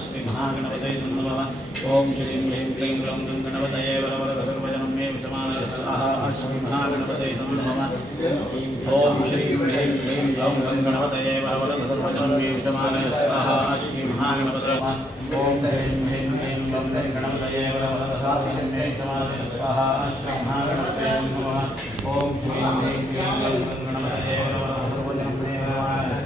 శ్రీ మహాగణపతయ నమ ఓం శ్రీం హ్రీం క్లీం గ్లం గం గణపతయ వరవరద సర్వజనం మే విషమాన శ్రీ మహాగణపతయ నమ ఓం శ్రీం హ్రీం క్లీం గ్లం గం గణపతయ వరవరద సర్వజనం మే విషమాన శ్రీ మహాగణపతయ ఓం హ్రీం హ్రీం క్లీం గ్లం గం గణపతయ వరవరద మే విషమాన శ్రీ నమ ఓం శ్రీం హ్రీం క్లీం గం గణపతయ వరవరద మే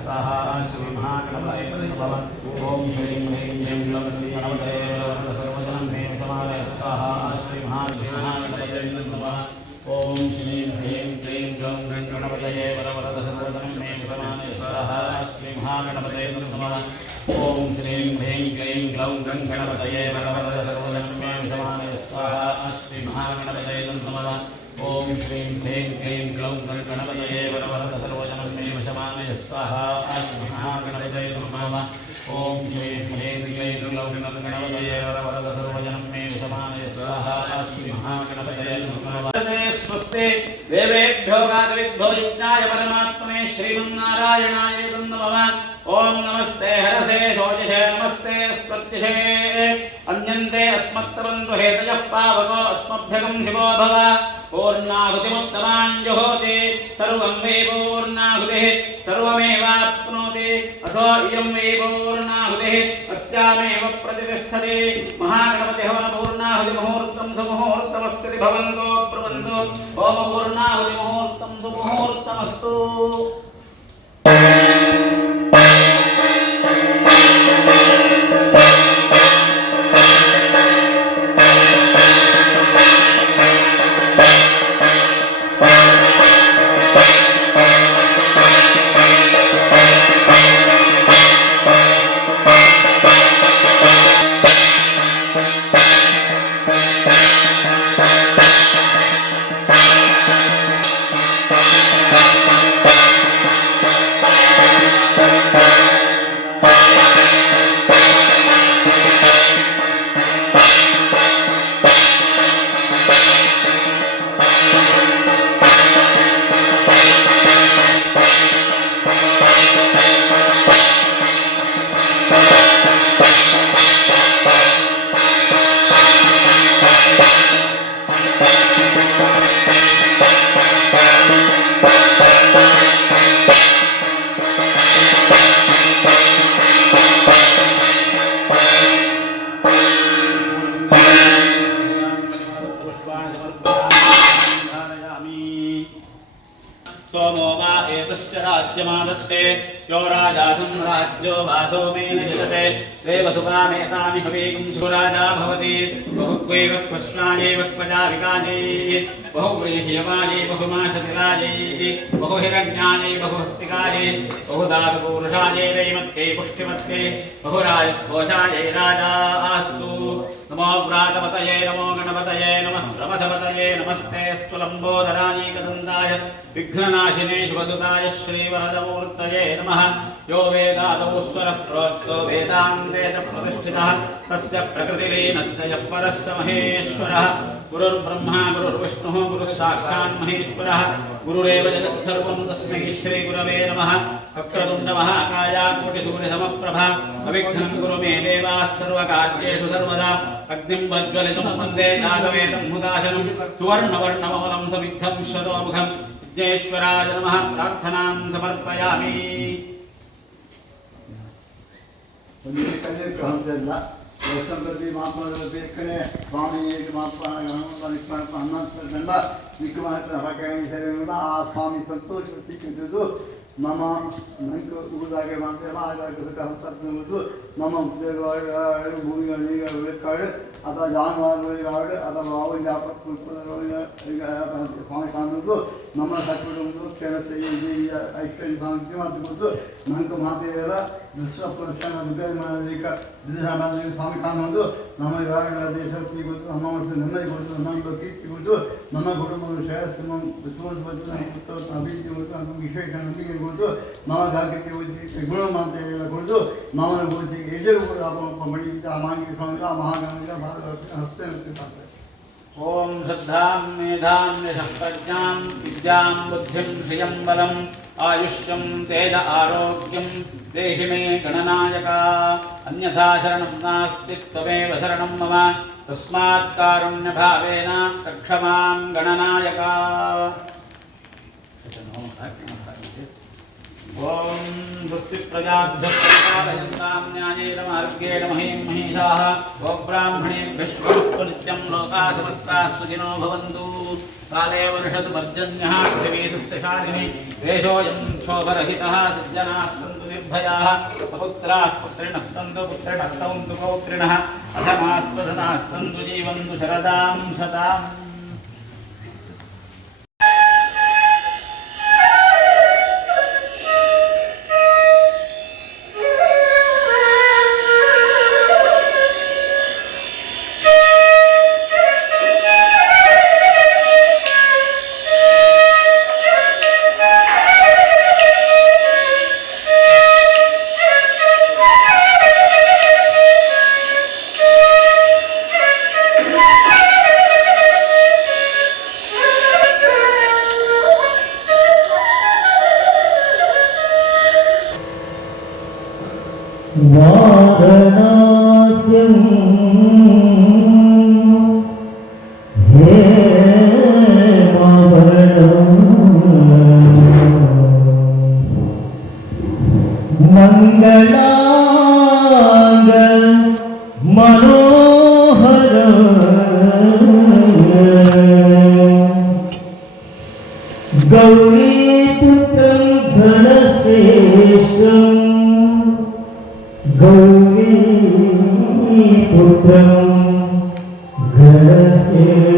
విషమాన శ్రీ మహాగణపతయ ఓం హ్రీం హ్రీం హ్రీం లక్ష్మీ నమదే సర్వజనం మే సమాదయ శ్రీ మహాశ్రీమహాయ ఓం శ్రీం హ్రీం క్లీం గం గం గణపతయే వరవరద సర్వజనం మే సమాదయ శ్రీ మహాగణపతే నమః ఓం హ్రీం హ్రీం క్లీం గం గం గణపతయే వరవరద సర్వజనం మే సమాదయ శ్రీ विषमालय स्वाहा ॐ श्रीं ह्रीं वरवरदर्भजनं मे विषमालय स्वाहा श्री महागणपते नमः स्वस्ति देवेभ्यो गातविभ्यो यज्ञाय परमात्मने श्रीमन्नारायणाय नमः ॐ नमस्ते हरसे शोचिषे नमस्ते स्प्रत्यशे अन्यन्ते अस्मत्तबन्धु हेतयः पावको अस्मभ्यगं शिवो भव पूर्णाहुतिमुत्तमान् जुहोति सर्वं वै पूर्णाहुतिः सर्वमेवाप्नोति अथो इयं वै पूर्णाहुतिः अस्यामेव प्रतिष्ठति महागणपतिः पूर्णाहुतिमुहूर्तं सुमुहूर्तमस्ति भवन्तो ब्रुवन्तु ओम पूर्णाहुतिमुहूर्तं सुमुहूर्तमस्तु यो राज्यो वासो मे न यजते सुराजा भवति। बहुत्वैव क्वश्नानेव क्वजाविकाने बहुव्रीह्यमाने बहुमाशतिराजे बहुहिरण्याने बहुहस्तिकाले बहुदातुपूरुषाजे नैमत्ते राजा आस्तु। नमो व्रातपतये नमो गणपतये नमः प्रमथपतये नमस्ते स्तुलम्बोदरानीकदन्ताय विघ्ननाशिने शुभसुताय श्रीवरदमूर्तये नमः यो वेदादौ स्वरः प्रोक्तो वेदान्ते च प्रतिष्ठितः तस्य प्रकृतिलीनस्य यः परः स महेश्वरः गुरुर्ब्रह्मा गुरुर्विष्णुः गुरुः साक्षान् महेश्वरः गुरुरेव जगत्सर्वं तस्मै श्रीगुरवे नमः वक्रतुण्डमहाकायाकृतिसूर्यसमप्रभा अविघ्नं कुरु मे देवाः सर्वकार्येषु सर्वदा अग्निं प्रज्वलितं वन्दे जातवेदं हुदाशनं सुवर्णवर्णमौलं समिद्धं शतोमुखं विघ्नेश्वराय नमः प्रार्थनां समर्पयामि ಗ್ರಹದಿಂದ ವರ್ಷದಲ್ಲಿ ಮಾತ್ರ ಬೇಕನೆ ಸ್ವಾಮಿ ಮಾತ್ರ ಅನ್ನಂದ ವಿಕ್ರಮಾತ್ರ ಹೊರಗೆ ಆ ಸ್ವಾಮಿ ಸಂತೋಷ ಸಿಕ್ಕಿದ್ದು ನಮ್ಮ ನಂಗೆ ಊರಾಗೆ ಮಾತ್ರ ಆಗಾಗ ಅಂತದ್ದು ನಮ್ಮ ಉದ್ಯೋಗಗಳು ಭೂಮಿಗಳು ಬೇಕಾಡು ಅಥವಾ ಜಾನುವಾರುಗಳು ಅಥವಾ ಅವು ವ್ಯಾಪಾರ ಸ್ವಾಮಿ ಕಾಣುವುದು ನಮ್ಮ ತಕ್ಕಿಡುವುದು ಕೆಲಸ ಇದು ಈ ಐಶ್ವರ್ಯ ಸಾಮರ್ಥ್ಯ ಮಾಡಿಕೊಂಡು ನಂಗೆ ಮಾತೆಯವರ ವಿಶ್ವ ಪ್ರಶ್ನೆ ವಿಜಯ ಮಾಡಲಿಕ್ಕ ಸ್ವಾಮಿ ಕಾಣೋದು ನಮ್ಮ ವಿವಾಹಗಳ ಯಶಸ್ವಿ ಕುರಿತು ನಮ್ಮ ಮನಸ್ಸು ನೆಮ್ಮದಿ ಕುರಿತು ನಮ್ಮ ಕೀರ್ತಿ ಕುರಿತು ನಮ್ಮ ಕುಟುಂಬವನ್ನು ಶ್ರೇಯಸ್ಸು ವಿಶ್ವಾಸ ಕುರಿತು ಅಭಿವೃದ್ಧಿ ನಮ್ಮ ವಿಶ್ವ ನಂಬಿಕೆ ಕುರಿತು ನಮ್ಮ ಜಾಗಕ್ಕೆ ಕುರಿತು ಗುಣ ಮಾತೆಯವರ ಕುರಿತು ಮಾವನ ಕುರಿತು ಎಲ್ಲರೂ ಕೂಡ ಮಡಿಯಿಂದ ಆ ಮಾಂಗಿ ಸ್ವಾಮಿಗೆ ಆ ಮಹಾಗಾಂಧಿಗೆ ಭಾರತ ಹಸ್ತ ಮಾಡ್ತಾರೆ ॐ श्रद्धां मेधां यशः प्रज्ञां विद्यां बुद्धिं श्रियं बलम् आयुष्यं तेज आरोग्यं देहि मे गणनायका अन्यथा शरणं नास्ति त्वमेव शरणं मम तस्मात् कारुण्यभावेन रक्ष मां गणनायका ॐ वृत्तिप्रजाभ्यः न्यायेन मार्गेण महीं महिषाः गोब्राह्मणेभ्यः नित्यं लोकाः समस्ताः सुखिनो भवन्तु। काले वर्षतु पर्जन्यः पृथिवीसस्य शालिनि देशोऽयं क्षोभरहितः सज्जनाः सन्तु निर्भयाः, सपुत्राः पुत्रिणः सन्तु पुत्रिणः स्तौन्तु पौत्रिणः, अधमास्वधनाः सन्तु जीवन्तु शरदां शताम्। गौरीपुत्रं घनश्रेष्ठ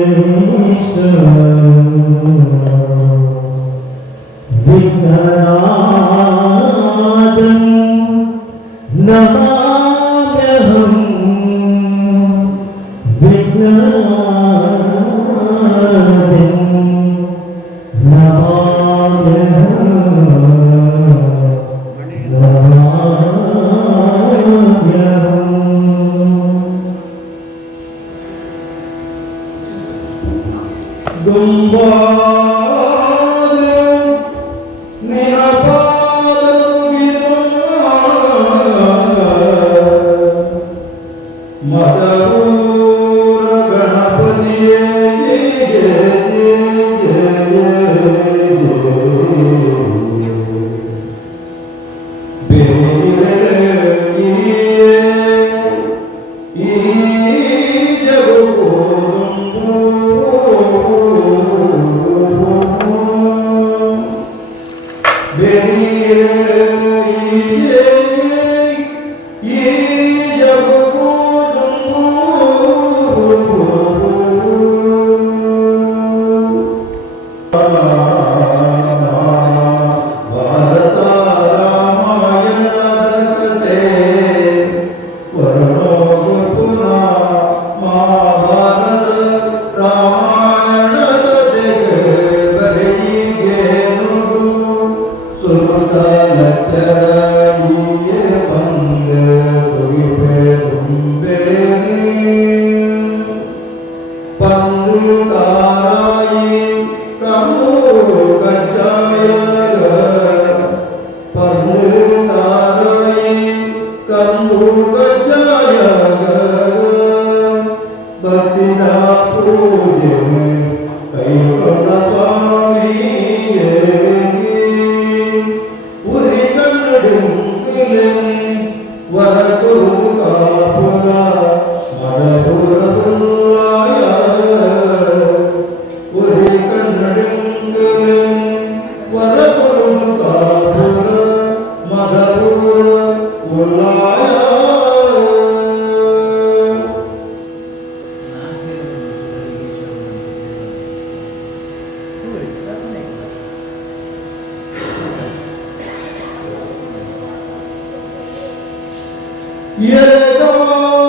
ഭക്തിദാ പൂജ്യം കൈകൊണ്ട Yeah.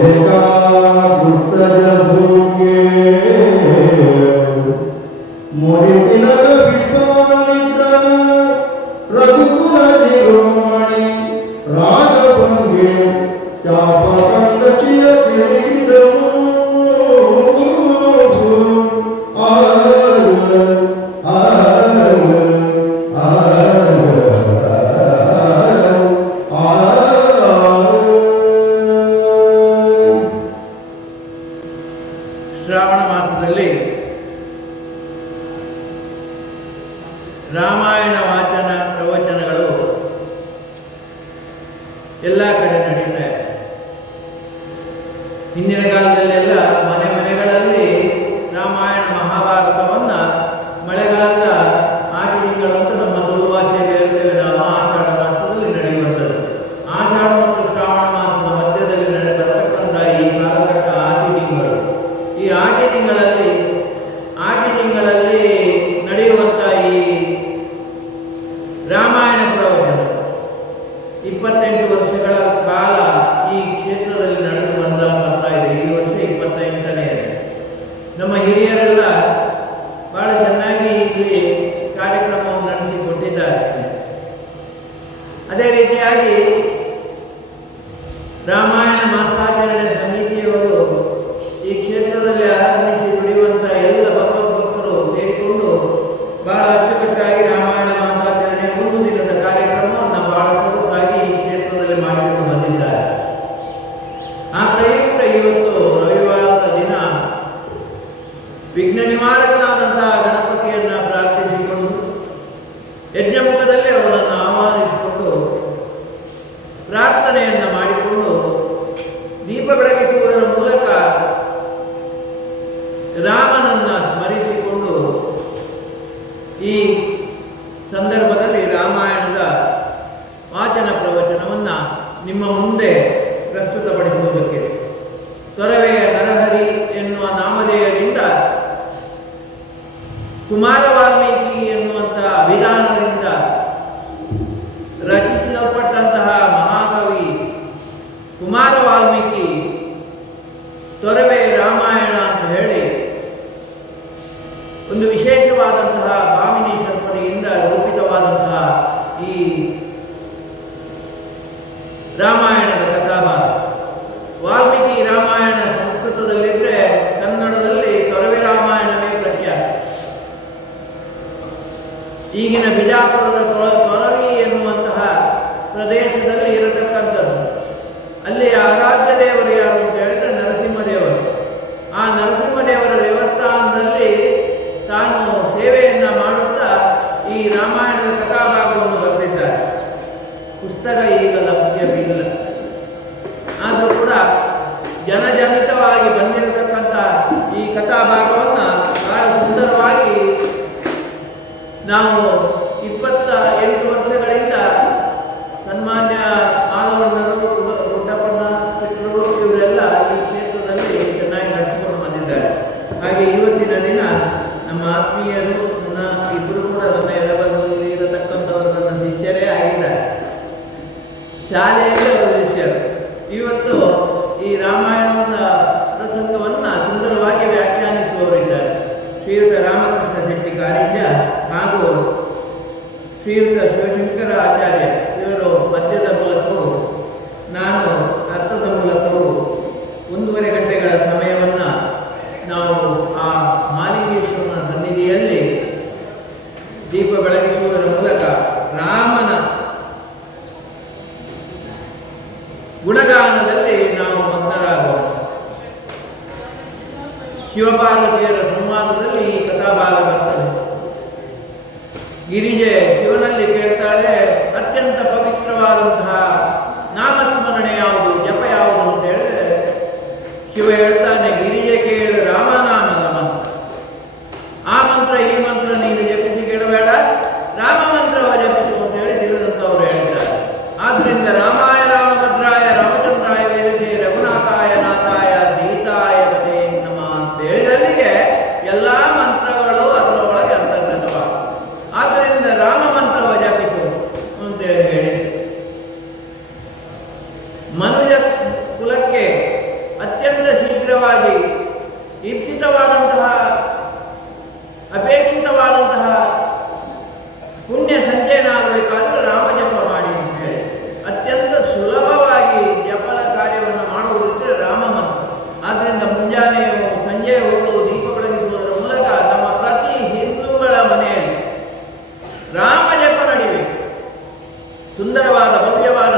Sera எல்லா கடன் அடைந்த இன்னின consegue রাগ ರಾಮಾಯಣದ ಕಥಾಭಾಗ. ವಾಲ್ಮೀಕಿ ರಾಮಾಯಣ ಸಂಸ್ಕೃತದಲ್ಲಿದ್ದರೆ ಕನ್ನಡದಲ್ಲಿ ತೊರವೆ ರಾಮಾಯಣವೇ ಪ್ರಖ್ಯಾತ. ಈಗಿನ ಬಿಜಾಪುರದ ಇಪ್ಪತ್ತ ಎಂಟು ವರ್ಷ 아. ಸುಂದರವಾದ ಭವ್ಯವಾದ